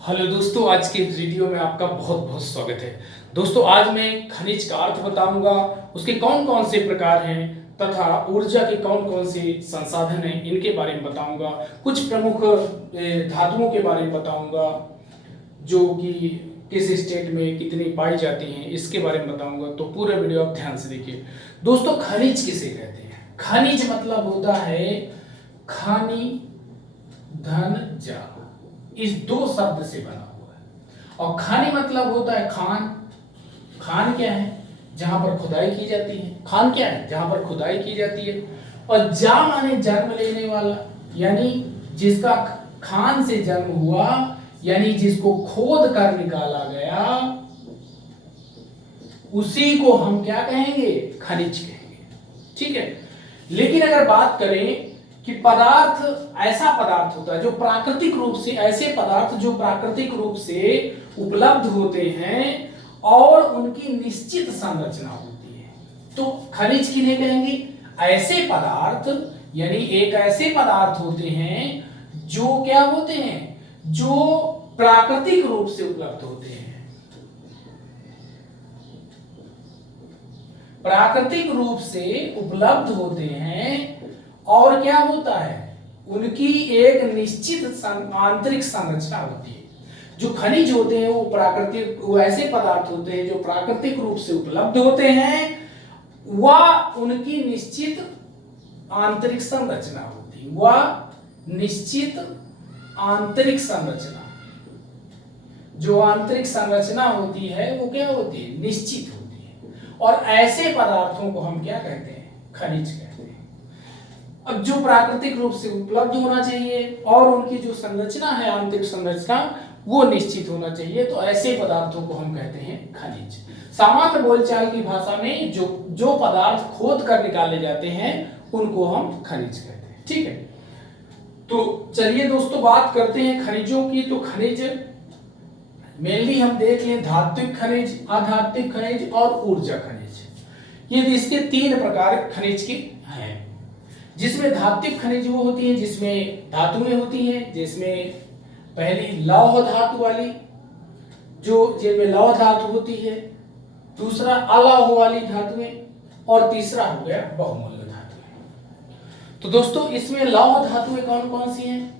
Hello दोस्तों, आज के वीडियो में आपका बहुत बहुत स्वागत है। दोस्तों, आज मैं खनिज का अर्थ बताऊंगा, उसके कौन कौन से प्रकार हैं तथा ऊर्जा के कौन कौन से संसाधन हैं इनके बारे में बताऊंगा। कुछ प्रमुख धातुओं के बारे में बताऊंगा जो कि किस स्टेट में कितनी पाई जाती हैं, इसके बारे में बताऊंगा। तो पूरा वीडियो आप ध्यान से देखिए। दोस्तों, खनिज किसे कहते हैं? खनिज मतलब होता है खानी धन जा, इस दो शब्द से बना हुआ है। और खानी मतलब होता है खान। खान क्या है? जहां पर खुदाई की जाती है। खान क्या है? जहां पर खुदाई की जाती है। और जा माने जन्म लेने वाला, यानी जिसका खान से जन्म हुआ, यानी जिसको खोद कर निकाला गया, उसी को हम क्या कहेंगे? खनिज कहेंगे। ठीक है। लेकिन अगर बात करें कि पदार्थ, ऐसा पदार्थ होता है जो प्राकृतिक रूप से, ऐसे पदार्थ जो प्राकृतिक रूप से उपलब्ध होते हैं और उनकी निश्चित संरचना होती है, तो खनिज किन्हें कहेंगे? ऐसे पदार्थ, यानी एक ऐसे पदार्थ होते हैं जो क्या होते हैं? जो प्राकृतिक रूप से उपलब्ध होते हैं। प्राकृतिक रूप से उपलब्ध होते हैं और क्या होता है? उनकी एक निश्चित आंतरिक संरचना होती है। जो खनिज होते हैं वो प्राकृतिक, वो ऐसे पदार्थ होते हैं जो प्राकृतिक रूप से उपलब्ध होते हैं, वह उनकी निश्चित आंतरिक संरचना होती है। वह निश्चित आंतरिक संरचना, जो आंतरिक संरचना होती है वो क्या होती है? निश्चित होती है। और ऐसे पदार्थों को हम क्या कहते हैं? खनिज कहते हैं। अब जो प्राकृतिक रूप से उपलब्ध होना चाहिए और उनकी जो संरचना है, आंतरिक संरचना, वो निश्चित होना चाहिए, तो ऐसे पदार्थों को हम कहते हैं खनिज। सामान्य बोलचाल की भाषा में जो पदार्थ खोद कर निकाले जाते हैं उनको हम खनिज कहते हैं। ठीक है। तो चलिए दोस्तों, बात करते हैं खनिजों की। तो खनिज मेनली हम देख लें धात्विक खनिज, अधात्विक खनिज और ऊर्जा खनिज। ये इसके तीन प्रकार खनिज के हैं। जिसमें धात्विक खनिज वो होती है जिसमें धातुएं होती हैं, जिसमें पहली लौह धातु वाली, जो जिनमें लौह धातु होती है, दूसरा अलौह वाली धातुएं, और तीसरा हो गया बहुमूल्य धातुएं। तो दोस्तों, इसमें लौह धातुएं कौन कौन सी हैं?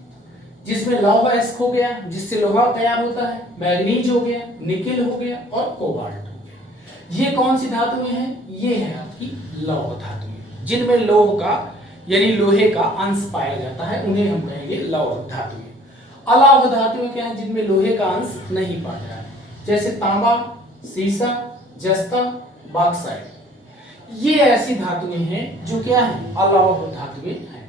जिसमें लौह अयस्क हो गया, जिससे लोहा तैयार होता है, मैग्नीज हो गया, निकेल हो गया और कोबाल्ट हो गया। ये कौन सी धातुएं हैं? ये है आपकी लौह धातुएं, जिनमें लोह का, यानी लोहे का अंश पाया जाता है, उन्हें हम कहेंगे लौह धातुएं। अलौह धातुएं क्या है? जिनमें लोहे का अंश नहीं पाया है, जैसे तांबा, सीसा, जस्ता, बॉक्साइट। ये ऐसी धातुएं हैं जो क्या है? अलौह धातुएं हैं।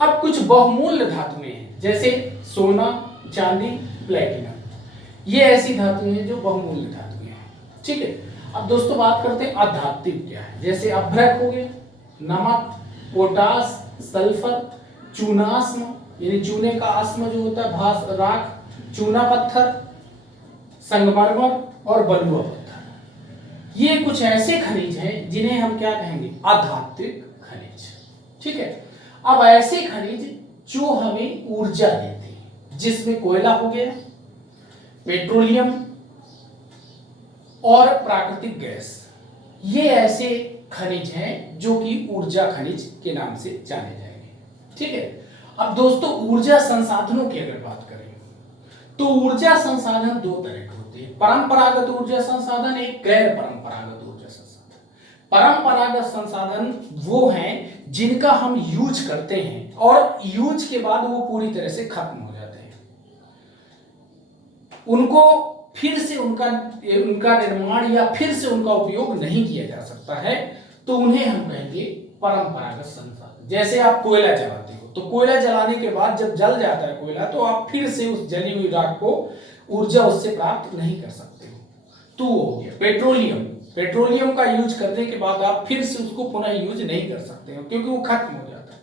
अब कुछ बहुमूल्य धातुएं हैं, जैसे सोना, चांदी, प्लेटिनम। ये ऐसी धातुएं हैं जो बहुमूल्य धातुएं हैं। ठीक है। अब दोस्तों, बात करते हैं अधात्विक क्या है। जैसे अभ्रक हो गया, नमक, पोटास, सल्फर, चूनास्म, यानी चूने का आस्म जो होता है, भास राख, चूना पत्थर, संगमरमर और बलुआ पत्थर। ये कुछ ऐसे खनिज हैं जिन्हें हम क्या कहेंगे? अधात्विक खनिज। ठीक है। अब ऐसे खनिज जो हमें ऊर्जा देते हैं, जिसमें कोयला हो गया, पेट्रोलियम और प्राकृतिक गैस, ये ऐसे खनिज हैं जो कि ऊर्जा खनिज के नाम से जाने जाएंगे। ठीक है। अब दोस्तों, ऊर्जा संसाधनों की अगर बात करें तो ऊर्जा संसाधन दो तरह के होते हैं। परंपरागत ऊर्जा संसाधन, एक गैर परंपरागत ऊर्जा संसाधन। परंपरागत संसाधन वो हैं जिनका हम यूज करते हैं और यूज के बाद वो पूरी तरह से खत्म हो जाते हैं। उनको फिर से उनका निर्माण या फिर से उनका उपयोग नहीं किया जा सकता है, तो उन्हें हम कहेंगे परंपरागत संसाधन। जैसे आप कोयला जलाते हो, तो कोयला जलाने के बाद जब जल जाता है कोयला, तो आप फिर से उस जली हुई राख को ऊर्जा उससे प्राप्त नहीं कर सकते हो। तो वो हो गया पेट्रोलियम। पेट्रोलियम का यूज करने के बाद आप फिर से उसको पुनः यूज नहीं कर सकते हो, क्योंकि वो खत्म हो जाता है।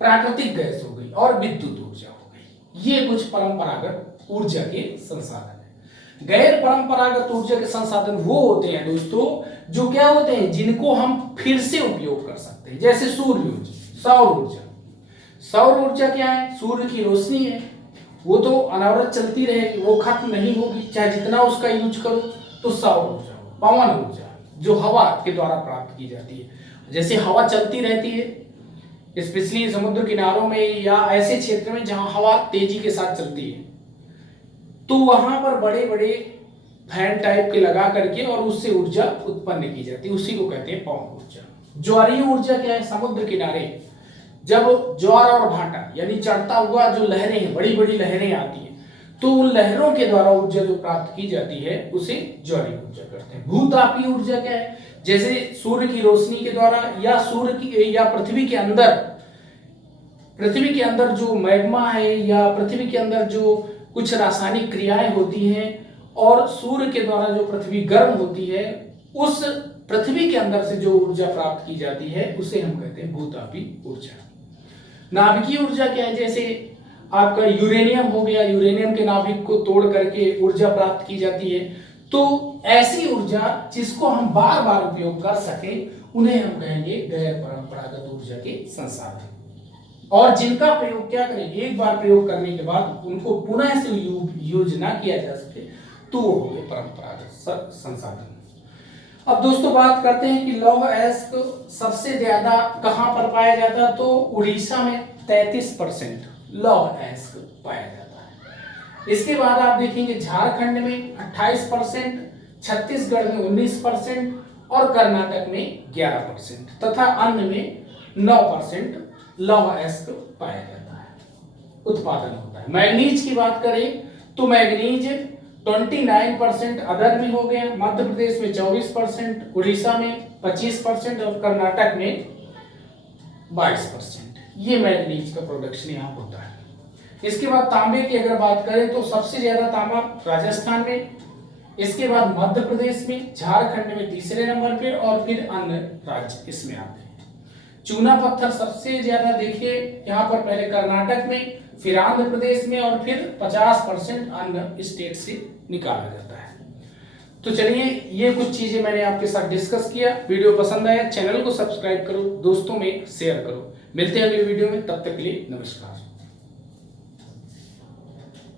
प्राकृतिक गैस हो गई और विद्युत ऊर्जा हो गई। ये कुछ परंपरागत ऊर्जा के संसाधन। गैर परंपरागत ऊर्जा के संसाधन वो होते हैं दोस्तों जो क्या होते हैं? जिनको हम फिर से उपयोग कर सकते हैं, जैसे सूर्य ऊर्जा, सौर ऊर्जा। सौर ऊर्जा क्या है? सूर्य की रोशनी है, वो तो अनवरत चलती रहेगी, वो खत्म नहीं होगी, चाहे जितना उसका यूज करो। तो सौर ऊर्जा, पवन ऊर्जा जो हवा के द्वारा प्राप्त की जाती है, जैसे हवा चलती रहती है स्पेशली समुद्र किनारों में या ऐसे क्षेत्र में जहां हवा तेजी के साथ चलती है, तो वहां पर बड़े बड़े फैन टाइप के लगा करके और उससे ऊर्जा उत्पन्न की जाती है, उसी को कहते हैं पवन ऊर्जा। ज्वारीय ऊर्जा क्या है? समुद्र किनारे जब ज्वार और भाटा यानी चढ़ता हुआ जो लहरें हैं, बड़ी बड़ी लहरें आती हैं, तो उन लहरों के द्वारा ऊर्जा जो प्राप्त की जाती है उसे ज्वारीय ऊर्जा कहते हैं। भूतापीय ऊर्जा क्या है? जैसे सूर्य की रोशनी के द्वारा या सूर्य की या पृथ्वी के अंदर जो मैग्मा है या पृथ्वी के अंदर जो कुछ रासायनिक क्रियाएं होती हैं और सूर्य के द्वारा जो पृथ्वी गर्म होती है, उस पृथ्वी के अंदर से जो ऊर्जा प्राप्त की जाती है उसे हम कहते हैं भूतापीय ऊर्जा। नाभिकीय ऊर्जा क्या है? जैसे आपका यूरेनियम हो गया, यूरेनियम के नाभिक को तोड़ करके ऊर्जा प्राप्त की जाती है। तो ऐसी ऊर्जा जिसको हम बार बार उपयोग कर सके उन्हें हम कहेंगे गैर परंपरागत ऊर्जा के संसाधन, और जिनका प्रयोग क्या करें, एक बार प्रयोग करने के बाद उनको पुनः से यूज ना किया जा सके, तो वो हो गए परंपरागत संसाधन। अब दोस्तों बात करते हैं कि लौह अयस्क सबसे ज्यादा कहां पर पाया जाता है? तो उड़ीसा में 33% लौह अयस्क पाया जाता है। इसके बाद आप देखेंगे झारखंड में 28%, छत्तीसगढ़ में 19% और कर्नाटक में 11% तथा अन्य में 9% लौह अयस्क पाया जाता है, उत्पादन होता है। मैग्नीज की बात करें तो मैग्नीज 29% अदर में हो गया, मध्य प्रदेश में 24%, उड़ीसा में 25% और कर्नाटक में 22%। ये मैग्नीज का प्रोडक्शन यहाँ होता है। इसके बाद तांबे की अगर बात करें तो सबसे ज्यादा तांबा राजस्थान में, इसके बाद मध्य प्रदेश में, झारखंड में तीसरे नंबर पे और फिर अन्य राज्य इसमें आते हैं। चूना पत्थर सबसे ज्यादा देखिए यहाँ पर पहले कर्नाटक में, फिर आंध्र प्रदेश में और फिर 50% अन्य स्टेट से निकाला जाता है। तो चलिए ये कुछ चीजें मैंने आपके साथ डिस्कस किया। वीडियो पसंद आया चैनल को सब्सक्राइब करो, दोस्तों में शेयर करो। मिलते हैं अगले वीडियो में, तब तक के लिए नमस्कार।